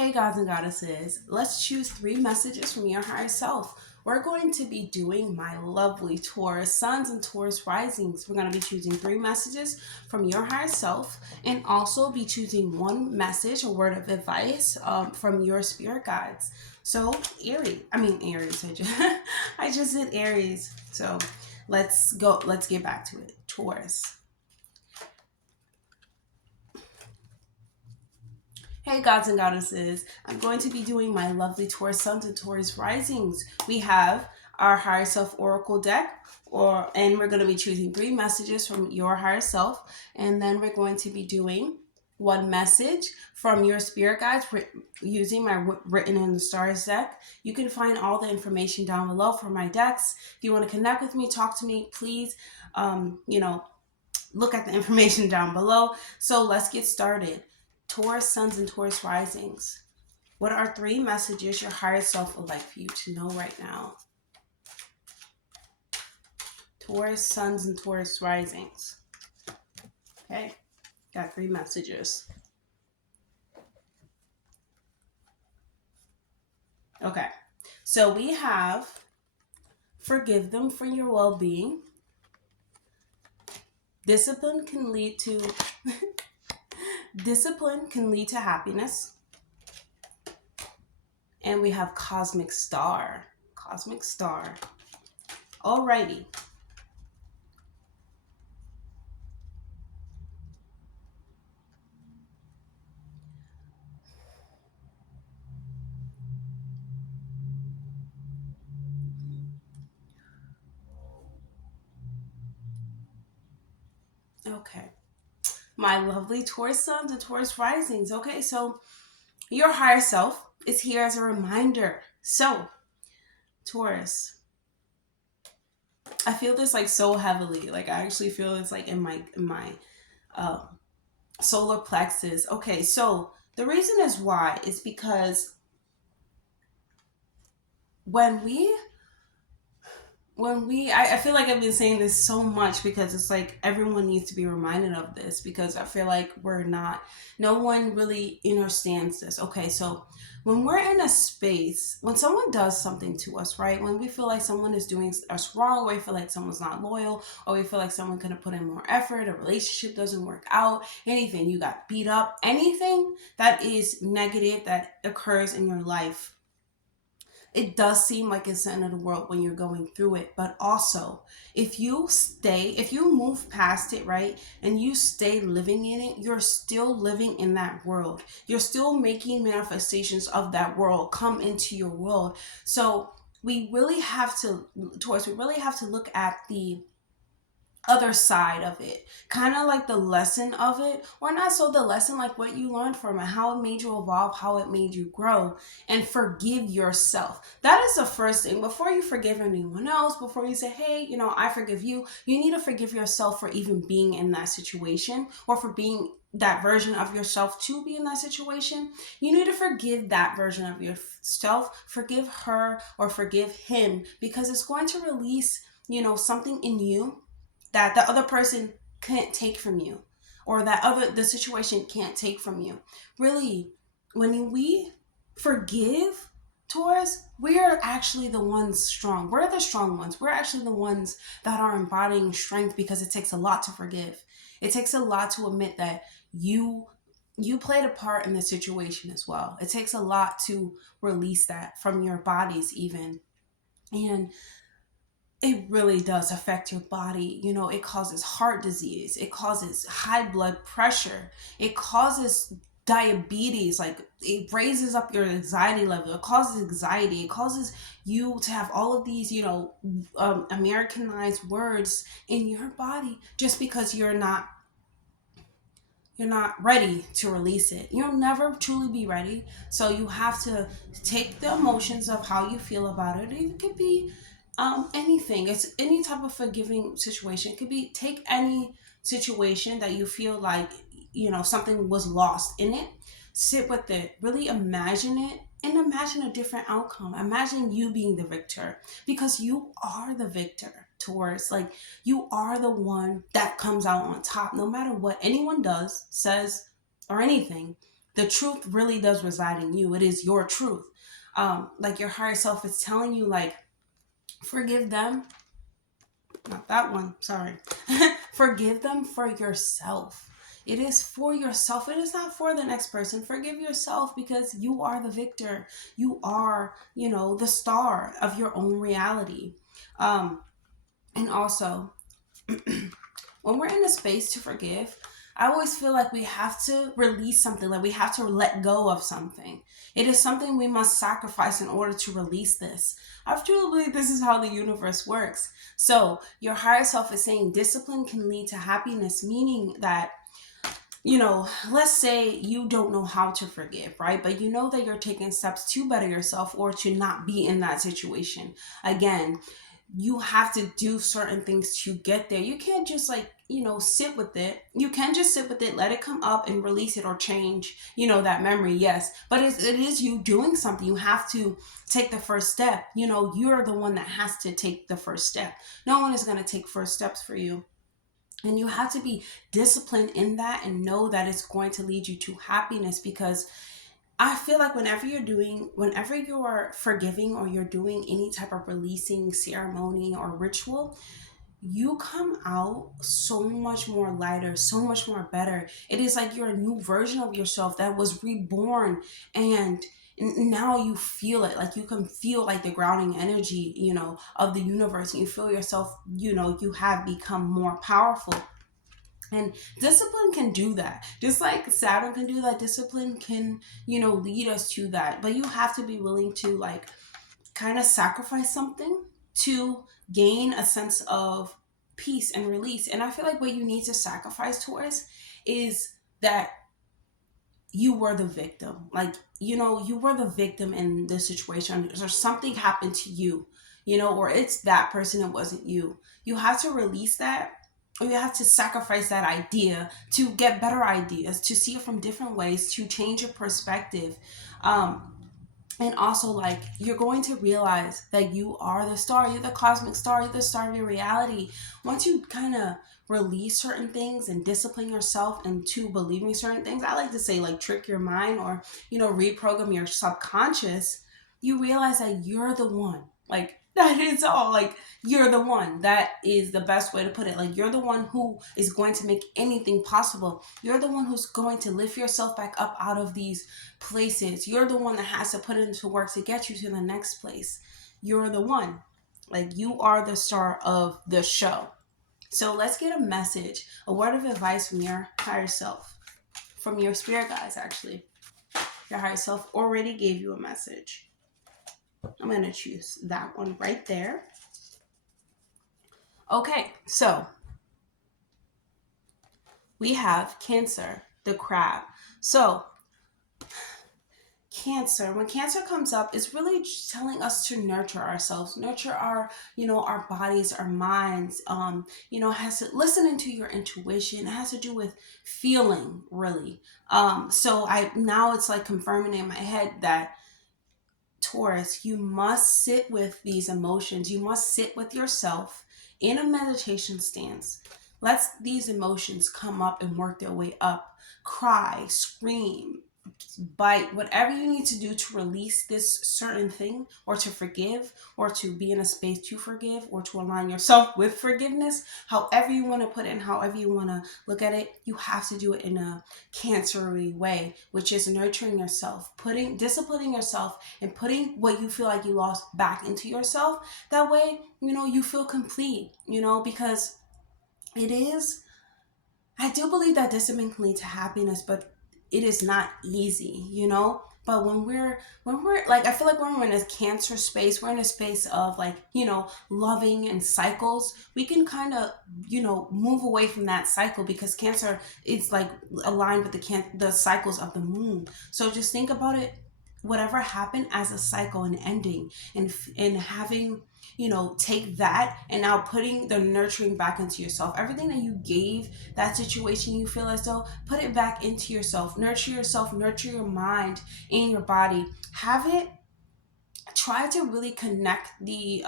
Hey gods and goddesses, let's choose 3 messages from your higher self. We're going to be doing my lovely Taurus suns and Taurus risings. We're going to be choosing 3 messages from your higher self and also be choosing 1 message, a word of advice from your spirit guides. So Aries, I just said Aries. So let's get back to it. Taurus. Hey gods and goddesses, I'm going to be doing my lovely Taurus suns and Taurus risings. We have our higher self oracle deck, and we're going to be choosing 3 messages from your higher self, and then we're going to be doing 1 message from your spirit guides using my written in the stars deck. You can find all the information down below for my decks. If you want to connect with me, talk to me, please, look at the information down below. So let's get started. Taurus suns and Taurus risings. What are 3 messages your higher self would like for you to know right now? Taurus suns and Taurus risings. Okay, got 3 messages. Okay, so we have forgive them for your well-being. Discipline can lead to happiness. And we have Cosmic Star. Cosmic Star. Alrighty. Okay. My lovely Taurus suns and Taurus risings. Okay, so your higher self is here as a reminder. So, Taurus, I feel this like so heavily. Like I actually feel this like in my um, solar plexus. Okay, so the reason is why is because when we I feel like I've been saying this so much because it's like everyone needs to be reminded of this, because I feel like no one really understands this. Okay, so when we're in a space, when someone does something to us, right, when we feel like someone is doing us wrong, or we feel like someone's not loyal, or we feel like someone could have put in more effort, a relationship doesn't work out, anything, you got beat up, anything that is negative that occurs in your life, it does seem like it's the end of the world when you're going through it. But also, if you move past it, right, and you stay living in it, you're still living in that world. You're still making manifestations of that world come into your world. So we really have to, look at the other side of it, kind of like the lesson of it, or not so the lesson, like what you learned from it, how it made you evolve, how it made you grow, and forgive yourself. That is the first thing. Before you forgive anyone else, before you say, hey, I forgive you, you need to forgive yourself for even being in that situation, or for being that version of yourself to be in that situation. You need to forgive that version of yourself, forgive her or forgive him, because it's going to release something in you that the other person can't take from you, or the situation can't take from you. Really, when we forgive, Taurus, we are actually the ones strong. We're the strong ones. We're actually the ones that are embodying strength, because it takes a lot to forgive. It takes a lot to admit that you played a part in the situation as well. It takes a lot to release that from your bodies even. And it really does affect your body. It causes heart disease. It causes high blood pressure. It causes diabetes. Like, it raises up your anxiety level. It causes anxiety. It causes you to have all of these, Americanized words in your body, just because you're not ready to release it. You'll never truly be ready. So you have to take the emotions of how you feel about it. It could be anything. It's any type of forgiving situation. It could be, take any situation that you feel like something was lost in it. Sit with it. Really imagine it, and imagine a different outcome. Imagine you being the victor, because you are the victor. Taurus, like, you are the one that comes out on top, no matter what anyone does, says, or anything. the truth really does reside in you. It is your truth. Like your higher self is telling you, like, forgive them. Not that one, sorry. Forgive them for yourself. It is for yourself. It is not for the next person. Forgive yourself because you are the victor. You are, the star of your own reality. And also, when we're in a space to forgive, I always feel like we have to release something, like we have to let go of something. It is something we must sacrifice in order to release this. I truly believe this is how the universe works. So your higher self is saying discipline can lead to happiness, meaning that, let's say you don't know how to forgive, right? But you know that you're taking steps to better yourself or to not be in that situation. Again, you have to do certain things to get there. You can't just sit with it. You can just sit with it, let it come up and release it or change, that memory. Yes. But it is you doing something. You have to take the first step. You're the one that has to take the first step. No one is going to take first steps for you. And you have to be disciplined in that and know that it's going to lead you to happiness, because I feel like whenever you're forgiving or you're doing any type of releasing ceremony or ritual, you come out so much more lighter, so much more better. It is like you're a new version of yourself that was reborn, and now you feel it. Like you can feel like the grounding energy, of the universe, and you feel yourself, you have become more powerful. And discipline can do that. Just like Saturn can do that, discipline can, lead us to that. But you have to be willing to kind of sacrifice something to gain a sense of peace and release. And I feel like what you need to sacrifice towards is that you were the victim. Like, you were the victim in this situation, or something happened to you, or it's that person, it wasn't you. You have to release that, or you have to sacrifice that idea to get better ideas, to see it from different ways, to change your perspective. And also, like, you're going to realize that you are the star, you're the cosmic star, you're the star of your reality. Once you kind of release certain things and discipline yourself into believing certain things, I like to say, like, trick your mind or, reprogram your subconscious, you realize that you're the one. Like, that is all. Like, you're the one. That is the best way to put it. Like, you're the one who is going to make anything possible. You're the one who's going to lift yourself back up out of these places. You're the one that has to put it into work to get you to the next place. You're the one. Like, you are the star of the show. So let's get a message, a word of advice from your higher self, from your spirit guides, actually. Your higher self already gave you a message. I'm going to choose that one right there. Okay, so we have Cancer, the crab. So Cancer, when Cancer comes up, it's really just telling us to nurture ourselves, nurture our, our bodies, our minds. Has to listen into your intuition. It has to do with feeling, really. So now it's like confirming in my head that Taurus, you must sit with these emotions. You must sit with yourself in a meditation stance. Let these emotions come up and work their way up. Cry, scream, bite, whatever you need to do to release this certain thing, or to forgive, or to be in a space to forgive, or to align yourself with forgiveness. However you want to put it and however you want to look at it, you have to do it in a Cancer-y way, which is nurturing yourself, disciplining yourself, and putting what you feel like you lost back into yourself. That way, you feel complete, because it is, I do believe that discipline can lead to happiness, but it is not easy, But when we're like, I feel like when we're in a Cancer space, we're in a space of loving and cycles. We can kind of, move away from that cycle, because Cancer is like aligned with the cycles of the moon. So just think about it, whatever happened, as a cycle and ending, and having, take that and now putting the nurturing back into yourself. Everything that you gave that situation, you feel as though, put it back into yourself, nurture your mind and your body. Try to really connect the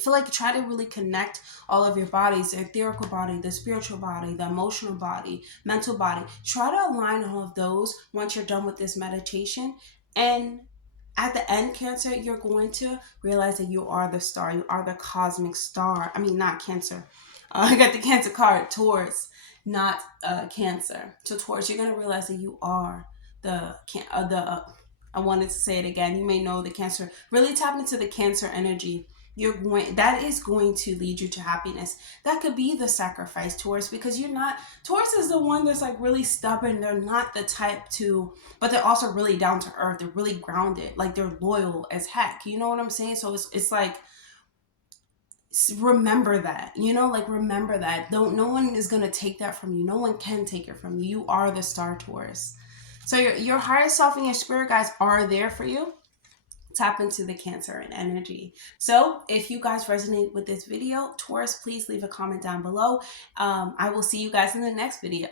I feel like try to really connect all of your bodies, the etherical body, the spiritual body, the emotional body, mental body. Try to align all of those once you're done with this meditation. And at the end, Cancer, you're going to realize that you are the star. You are the cosmic star. I mean, not Cancer. I got the Cancer card, Taurus, not Cancer. So Taurus, you're going to realize that you are I wanted to say it again. You may know the Cancer. Really tap into the Cancer energy. That is going to lead you to happiness. That could be the sacrifice, Taurus, because you're not, Taurus is the one that's like really stubborn. They're not the type to, but they're also really down to earth. They're really grounded. Like they're loyal as heck. You know what I'm saying? So it's like, remember that, like remember that. No one is going to take that from you. No one can take it from you. You are the star, Taurus. So your higher self and your spirit guides are there for you. Tap into the Cancer and energy. So if you guys resonate with this video, Taurus, please leave a comment down below. I will see you guys in the next video.